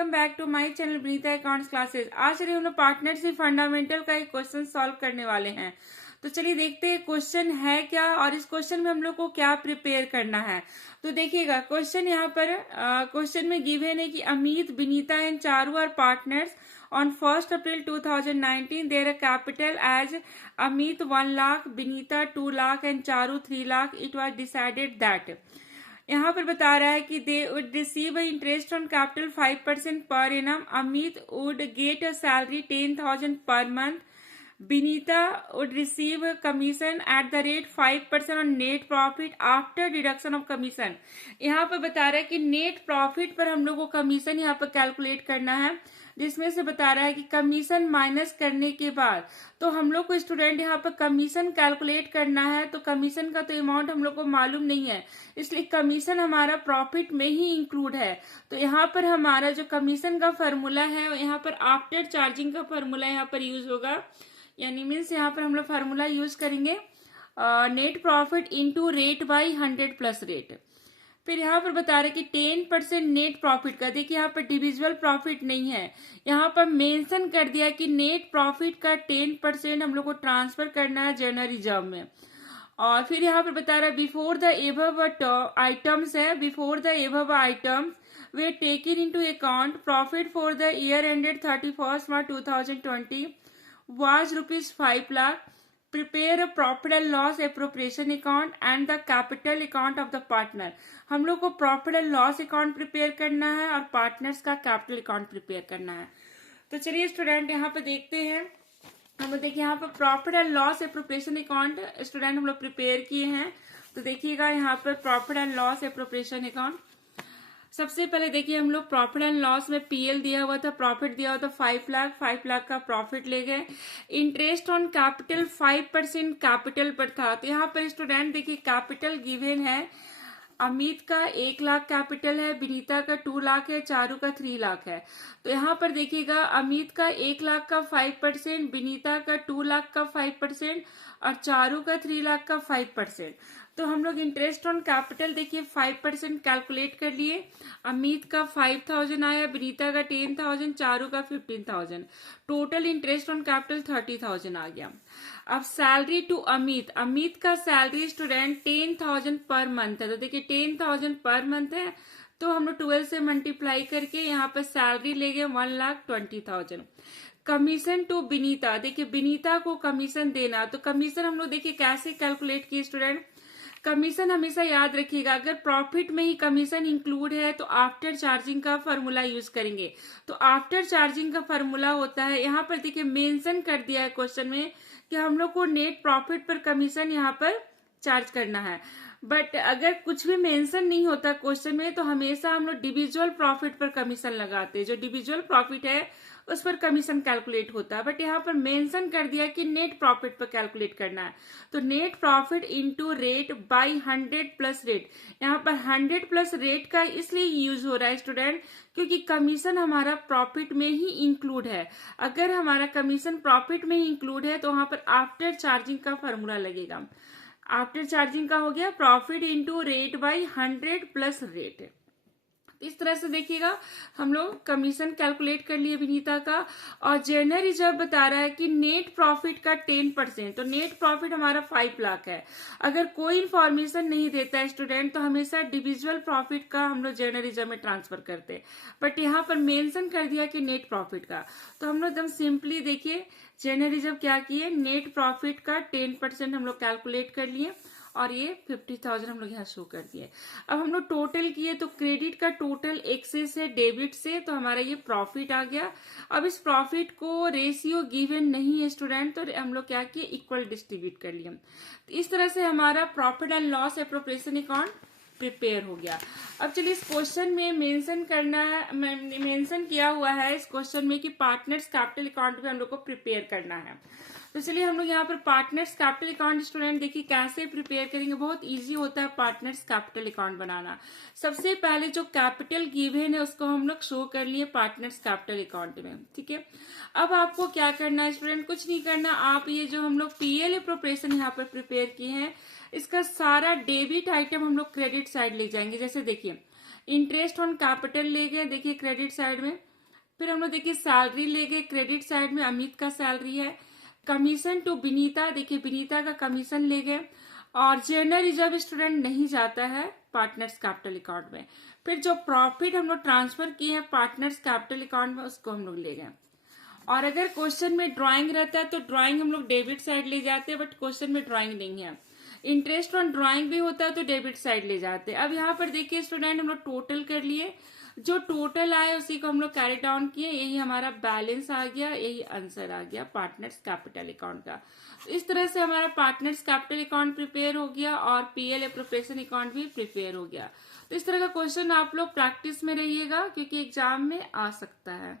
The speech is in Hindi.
Welcome back to my channel Vinita accounts classes. आज चलिए हम लोग पार्टनरशिप फंडामेंटल का एक क्वेश्चन सॉल्व करने वाले हैं। तो चलिए देखते हैं क्वेश्चन है क्या और इस क्वेश्चन में हम लोग को क्या प्रिपेयर करना है। तो देखिएगा क्वेश्चन यहाँ पर क्वेश्चन में गिवन है कि Amit, Vinita and Charu are partners on 1st April 2019. Their capital as Amit 1 lakh, Vinita 2 lakh and Charu 3 lakh. It was decided that यहाँ पर बता रहा है कि they would receive interest on capital 5% per annum. Amit would get a salary 10,000 per month. Vinita would receive commission at the rate 5% on net profit after deduction of commission. यहाँ पर बता रहा है कि नेट प्रॉफिट पर हम लोग को कमीशन यहाँ पर कैलकुलेट करना है, जिसमें से बता रहा है कि कमीशन माइनस करने के बाद तो हम लोग को स्टूडेंट यहाँ पर कमीशन कैलकुलेट करना है. तो कमीशन का तो अमाउंट हम लोग को मालूम नहीं है, इसलिए कमीशन हमारा प्रॉफिट में ही इंक्लूड है. तो यहाँ पर हमारा जो कमीशन का फॉर्मूला है यहाँ पर आफ्टर चार्जिंग का फॉर्मूला यहाँ पर यूज होगा. यानी मीन्स यहाँ पर हम लोग फॉर्मूला यूज करेंगे net profit into rate by 100 plus rate. फिर यहाँ पर बता रहे कि 10% नेट प्रॉफिट का. देखिए यहाँ पर डिविजुअल प्रॉफिट नहीं है, यहाँ पर मेंशन कर दिया कि नेट प्रॉफिट का 10% हम लोग को ट्रांसफर करना है जनरल रिजर्व में. और फिर यहाँ पर बता रहा है बिफोर द एबव आइटम्स है, before the above items way taken into account profit for the year ended 31st March 2020 was ₹5 lakh. Prepare a profit and loss appropriation account and the capital account of the partner. हम लोग को profit and loss account prepare करना है और पार्टनर्स का कैपिटल अकाउंट प्रिपेयर करना है. तो चलिए स्टूडेंट यहाँ पे देखते हैं. हम देखिए यहाँ पर profit and loss appropriation account student हम लोग प्रिपेयर किए हैं. तो देखिएगा यहाँ पर profit and loss appropriation account. सबसे पहले देखिए हम लोग प्रॉफिट एंड लॉस में पीएल दिया हुआ था, प्रॉफिट दिया हुआ था 5 लाख का प्रॉफिट ले गए. इंटरेस्ट ऑन कैपिटल 5% कैपिटल पर था. तो यहाँ पर स्टूडेंट देखिए कैपिटल गिवन है, अमित का 1 लाख कैपिटल है, विनीता का 2 लाख है, चारू का 3 लाख है. तो यहाँ पर देखिएगा अमित का 1 लाख का 5%, विनीता का 2 लाख का 5% और चारू का 3 लाख का 5%. तो हम लोग इंटरेस्ट ऑन कैपिटल देखिए 5% कैलकुलेट कर लिए. अमित का 5,000 आया, विनीता का 10,000, चारू का 15,000. टोटल इंटरेस्ट ऑन कैपिटल 30,000 आ गया. अब सैलरी टू अमित, अमित का सैलरी स्टूडेंट 10,000 पर मंथ है. तो देखिए 10,000 पर मंथ है, तो हम लोग 12 से मल्टीप्लाई करके यहाँ पर सैलरी ले गए 1,20,000. कमीशन टू विनीता, देखिए विनीता को कमीशन देना. तो कमीशन हम लोग देखिए कैसे कैलकुलेट किए स्टूडेंट. कमीशन हमेशा याद रखिएगा, अगर प्रॉफिट में ही कमीशन इंक्लूड है तो आफ्टर चार्जिंग का फॉर्मूला यूज करेंगे. तो आफ्टर चार्जिंग का फॉर्मूला होता है, यहाँ पर देखिए मेंशन कर दिया है क्वेश्चन में कि हम लोग को नेट प्रॉफिट पर कमीशन यहाँ पर चार्ज करना है. बट अगर कुछ भी मेंशन नहीं होता क्वेश्चन में तो हमेशा हम लोग डिविजुअल प्रॉफिट पर कमीशन लगाते हैं. जो डिविजुअल प्रॉफिट है उस पर कमीशन कैलकुलेट होता है, बट यहाँ पर मेंशन कर दिया कि नेट प्रॉफिट पर कैलकुलेट करना है. तो net profit into rate by 100 plus rate. यहाँ पर 100 प्लस रेट का इसलिए यूज हो रहा है स्टूडेंट क्योंकि कमीशन हमारा प्रॉफिट में ही इंक्लूड है. अगर हमारा कमीशन प्रॉफिट में ही इंक्लूड है तो वहां पर आफ्टर चार्जिंग का फॉर्मूला लगेगा. आफ्टर चार्जिंग का हो गया profit into rate by 100 plus rate. इस तरह से देखिएगा हम लोग कमीशन कैलकुलेट कर लिए विनीता का. और जनरल रिजर्व बता रहा है कि नेट प्रॉफिट का 10%. तो नेट प्रॉफिट हमारा 5 लाख है. अगर कोई इंफॉर्मेशन नहीं देता है स्टूडेंट तो हमेशा डिविजुअल प्रॉफिट का हम लोग जनरल रिजर्व में ट्रांसफर करते हैं, बट यहाँ पर मेंशन कर दिया कि नेट प्रॉफिट का. तो हम लोग एकदम सिंपली देखिए जनरल रिजर्व क्या किए, नेट प्रॉफिट का 10% हम लोग कैलकुलेट कर लिए और ये 50,000 हम लोग यहाँ शो कर दिए. अब हम लोग टोटल किए तो क्रेडिट का टोटल एक्सेस है डेबिट से, तो हमारा ये प्रॉफिट आ गया. अब इस प्रॉफिट को रेशियो गिवन नहीं है स्टूडेंट, तो हम लोग क्या किए इक्वल डिस्ट्रीब्यूट कर लिए. तो इस तरह से हमारा profit and loss appropriation account prepare हो गया. अब चलिए इस क्वेश्चन में मेंशन करना है, मेंशन किया हुआ है इस क्वेश्चन में कि पार्टनर्स कैपिटल अकाउंट भी हम लोग को प्रिपेयर करना है. तो चलिए हम लोग यहाँ पर पार्टनर्स कैपिटल अकाउंट स्टूडेंट देखिए कैसे प्रिपेयर करेंगे. बहुत इजी होता है पार्टनर्स कैपिटल अकाउंट बनाना. सबसे पहले जो कैपिटल गिवन है उसको हम लोग शो कर लिए पार्टनर्स कैपिटल अकाउंट में. ठीक है, अब आपको क्या करना है स्टूडेंट, कुछ नहीं करना. आप ये जो हम लोग पीएल एप्रोप्रिएशन यहाँ पर प्रिपेयर किए हैं इसका सारा डेबिट आइटम हम लोग क्रेडिट साइड ले जाएंगे. जैसे देखिए इंटरेस्ट ऑन कैपिटल ले गए, देखिए क्रेडिट साइड में फिर हम लोग देखिए सैलरी ले गए, क्रेडिट साइड में अमित का सैलरी है। कमीशन टू विनीता, देखिए विनीता का कमीशन ले गए। और जनरल रिजर्व स्टूडेंट नहीं जाता है पार्टनर्स कैपिटल अकाउंट में। फिर जो प्रॉफिट हम लोग ट्रांसफर किए हैं पार्टनर्स कैपिटल अकाउंट में, उसको हम लोग ले गए। और अगर क्वेश्चन में ड्राइंग रहता है तो ड्राइंग हम लोग डेबिट साइड ले जाते हैं, बट क्वेश्चन में ड्राइंग नहीं है। इंटरेस्ट ऑन ड्राइंग भी होता है तो डेबिट साइड ले जाते हैं। अब यहाँ पर देखिए स्टूडेंट, हम लोग टोटल कर लिए, जो टोटल आए उसी को हम लोग कैरी डाउन किए, यही हमारा बैलेंस आ गया, यही आंसर आ गया पार्टनर्स कैपिटल अकाउंट का। तो इस तरह से हमारा पार्टनर्स कैपिटल अकाउंट प्रिपेयर हो गया और पीएल एप्रोप्रिएशन अकाउंट भी प्रिपेयर हो गया। तो इस तरह का क्वेश्चन आप लोग प्रैक्टिस में रहिएगा, क्योंकि एग्जाम में आ सकता है।